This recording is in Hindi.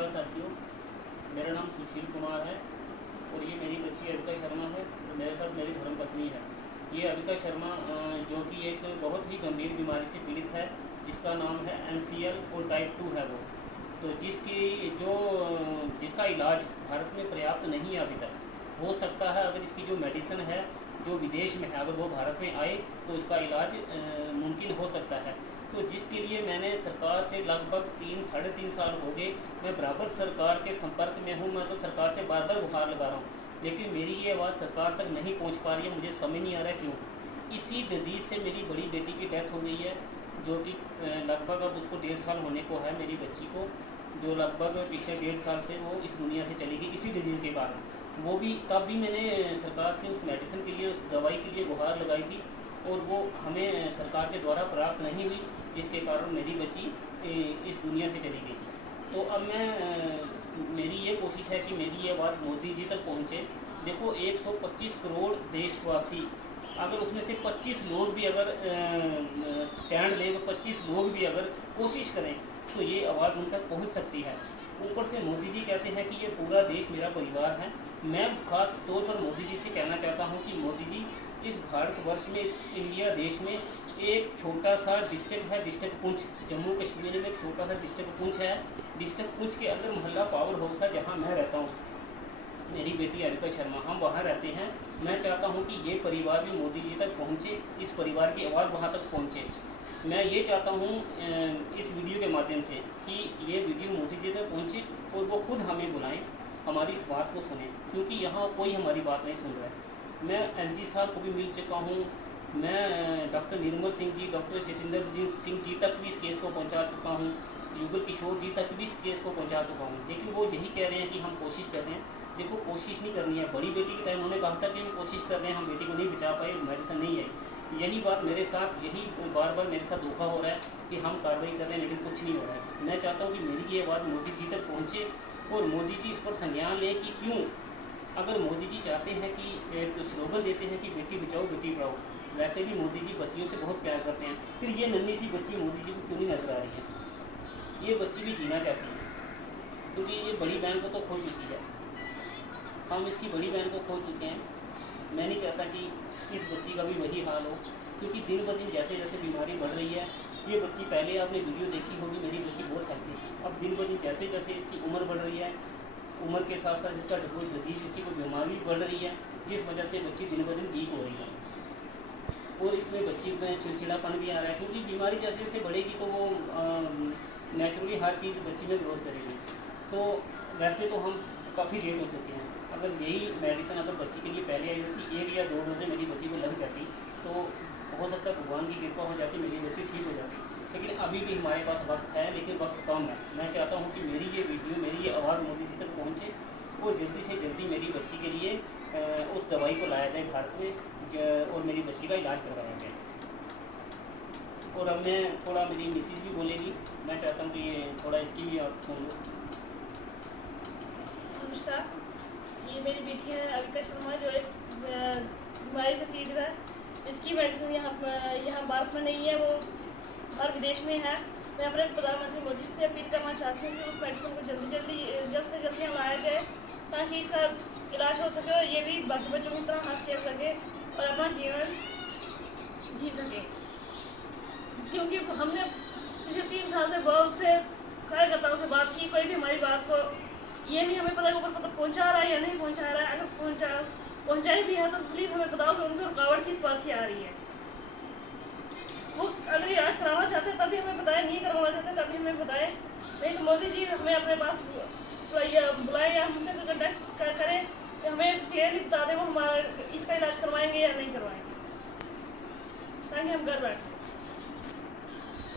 नमस्कार साथियों, मेरा नाम सुशील कुमार है और ये मेरी बच्ची अविका शर्मा है और मेरे साथ मेरी धर्मपत्नी है। ये अविका शर्मा जो कि एक बहुत ही गंभीर बीमारी से पीड़ित है जिसका नाम है NCL और टाइप 2 है वो। तो जिसका इलाज भारत में पर्याप्त नहीं है अभी तक। हो सकता है अगर इसकी जो मेडिसिन है जो विदेश में है, अगर वो भारत में आए तो इसका इलाज मुमकिन हो सकता है। तो जिसके लिए मैंने सरकार से लगभग 3-3.5 साल हो गए, मैं बराबर सरकार के संपर्क में हूँ। मैं तो सरकार से बार बार गुहार लगा रहा हूँ, लेकिन मेरी ये आवाज़ सरकार तक नहीं पहुँच पा रही है। मुझे समझ नहीं आ रहा क्यों। इसी डिजीज़ से मेरी बड़ी बेटी की डेथ हो गई है, जो कि लगभग अब उसको 1.5 साल होने को है, मेरी बच्ची को, जो लगभग पिछले 1.5 साल से वो इस दुनिया से चली गई इसी डिजीज़ के कारण। वो भी तब भी मैंने सरकार से उस मेडिसिन के लिए, उस दवाई के लिए गुहार लगाई थी और वो हमें सरकार के द्वारा प्राप्त नहीं हुई, जिसके कारण मेरी बच्ची इस दुनिया से चली गई। तो अब मेरी ये कोशिश है कि मेरी ये बात मोदी जी तक पहुँचे। देखो, 125 करोड़ देशवासी, अगर उसमें से 25 लोग भी अगर स्टैंड लें, 25 लोग भी अगर कोशिश करें तो ये आवाज़ उन तक पहुँच सकती है। ऊपर से मोदी जी कहते हैं कि ये पूरा देश मेरा परिवार है। मैं खास तौर पर मोदी जी से कहना चाहता हूँ कि मोदी जी, इस भारतवर्ष में, इस इंडिया देश में एक छोटा सा डिस्ट्रिक्ट है, डिस्ट्रिक्ट पुंछ, जम्मू कश्मीर में एक छोटा सा डिस्ट्रिक्ट पुंछ है। डिस्ट्रिक्ट पुंछ के अंदर मोहल्ला पावर हाउस है, जहाँ मैं रहता हूँ, मेरी बेटी अविका शर्मा, हम वहाँ रहते हैं। मैं चाहता हूँ कि ये परिवार भी मोदी जी तक पहुँचे, इस परिवार की आवाज़ वहाँ तक पहुँचे। मैं ये चाहता हूँ इस वीडियो के माध्यम से कि ये वीडियो मोदी जी तक पहुँचे और वो खुद हमें बुलाएं, हमारी इस बात को सुने, क्योंकि यहाँ कोई हमारी बात नहीं सुन रहा है। मैं LG साहब को भी मिल चुका हूँ, मैं डॉक्टर निर्मल सिंह जी, डॉक्टर जितेंद्र सिंह जी तक भी इस केस को पहुँचा चुका हूँ, युगल किशोर जी तक भी इस केस को पहुँचा चुका हूँ, लेकिन वो यही कह रहे हैं कि हम कोशिश कर रहे हैं। देखो, कोशिश नहीं करनी है। बड़ी बेटी के टाइम उन्होंने कहा था कि हम कोशिश कर रहे हैं, हम बेटी को नहीं बचा पाए, मेडिसिन नहीं आई। यही बात मेरे साथ, यही बार बार मेरे साथ धोखा हो रहा है कि हम कार्रवाई कर रहे हैं लेकिन कुछ नहीं हो रहा है। मैं चाहता हूँ कि मेरी ये बात मोदी जी तक पहुँचे और मोदी जी इस पर संज्ञान लें कि क्यों, अगर मोदी जी चाहते हैं कि एक स्लोगन देते हैं कि बेटी बचाओ बेटी पढ़ाओ, वैसे भी मोदी जी बच्चियों से बहुत प्यार करते हैं, फिर ये नन्ही सी बच्ची मोदी जी को क्यों नहीं नजर आ रही है। ये बच्ची भी जीना चाहती है, क्योंकि ये बड़ी बहन को तो खो चुकी है, हम इसकी बड़ी बहन को खो चुके हैं। मैं नहीं चाहता कि इस बच्ची का भी वही हाल हो, क्योंकि दिन ब दिन जैसे जैसे बीमारी बढ़ रही है, ये बच्ची, पहले आपने वीडियो देखी होगी, मेरी बच्ची बहुत हेल्थी थी। अब दिन ब दिन जैसे जैसे इसकी उम्र बढ़ रही है, उम्र के साथ साथ इसका कोई डिजीज़, इसकी कोई बीमारी बढ़ रही है, जिस वजह से बच्ची दिन ब दिन वीक हो रही है और इसमें बच्ची में चिड़चिड़ापन भी आ रहा है, क्योंकि बीमारी जैसे जैसे बढ़ेगी तो वो नेचुरली हर चीज़ बच्ची में ग्रोथ करेगी। तो वैसे तो हम काफ़ी लेट हो चुके हैं। अगर यही मेडिसिन अगर बच्ची के लिए पहले आई होती, 1 या 2 डोजें मेरी बच्ची को लग जाती, तो हो सकता है भगवान की कृपा हो जाती, मेरी बच्ची ठीक हो जाती। लेकिन अभी भी हमारे पास वक्त है, लेकिन वक्त कम है। मैं चाहता हूँ कि मेरी ये वीडियो, मेरी ये आवाज़ मोदी जी तक पहुँचे और जल्दी से जल्दी मेरी बच्ची के लिए उस दवाई को लाया जाए भारत में और मेरी बच्ची का इलाज करवाया जाए। और अब मैं थोड़ा, मेरी मिसेज भी बोलेगी, मैं चाहता हूँ कि ये थोड़ा इसकी भी आप सुन लो। नमस्कार, ये मेरी बेटी है अविका शर्मा, जो एक बीमारी से पीड़ित है। इसकी मेडिसिन यहाँ भारत में नहीं है, वो हर विदेश में है। मैं अपने प्रधानमंत्री मोदी से अपील करना चाहती हूँ कि उस मेडिसिन को जल्द से जल्दी लाया जाए, ताकि इसका इलाज हो सके और ये भी बाकी बच्चों की तरह हंस खेल सके और अपना जीवन जी सके। क्योंकि हमने पिछले 3 साल से बहुत से कार्यकर्ताओं से बात की, कोई भी हमारी बात को ये नहीं हमें पता ऊपर पहुँचा रहा है या नहीं पहुँचा रहा है। अगर पहुँचाई भी है तो प्लीज़ हमें बताओ कि उनको रुकावट किस बात की आ रही है। वो अगर इलाज कराना चाहते हैं तभी हमें बताएं, नहीं करवाना चाहते तभी हमें बताएं। नहीं तो मोदी जी हमें अपने बात बुलाएं या हमसे कॉन्टैक्ट करें, हमें क्लियरली बता दें वो हमारा इसका इलाज करवाएंगे या नहीं करवाएंगे, ताकि हम घर बैठें।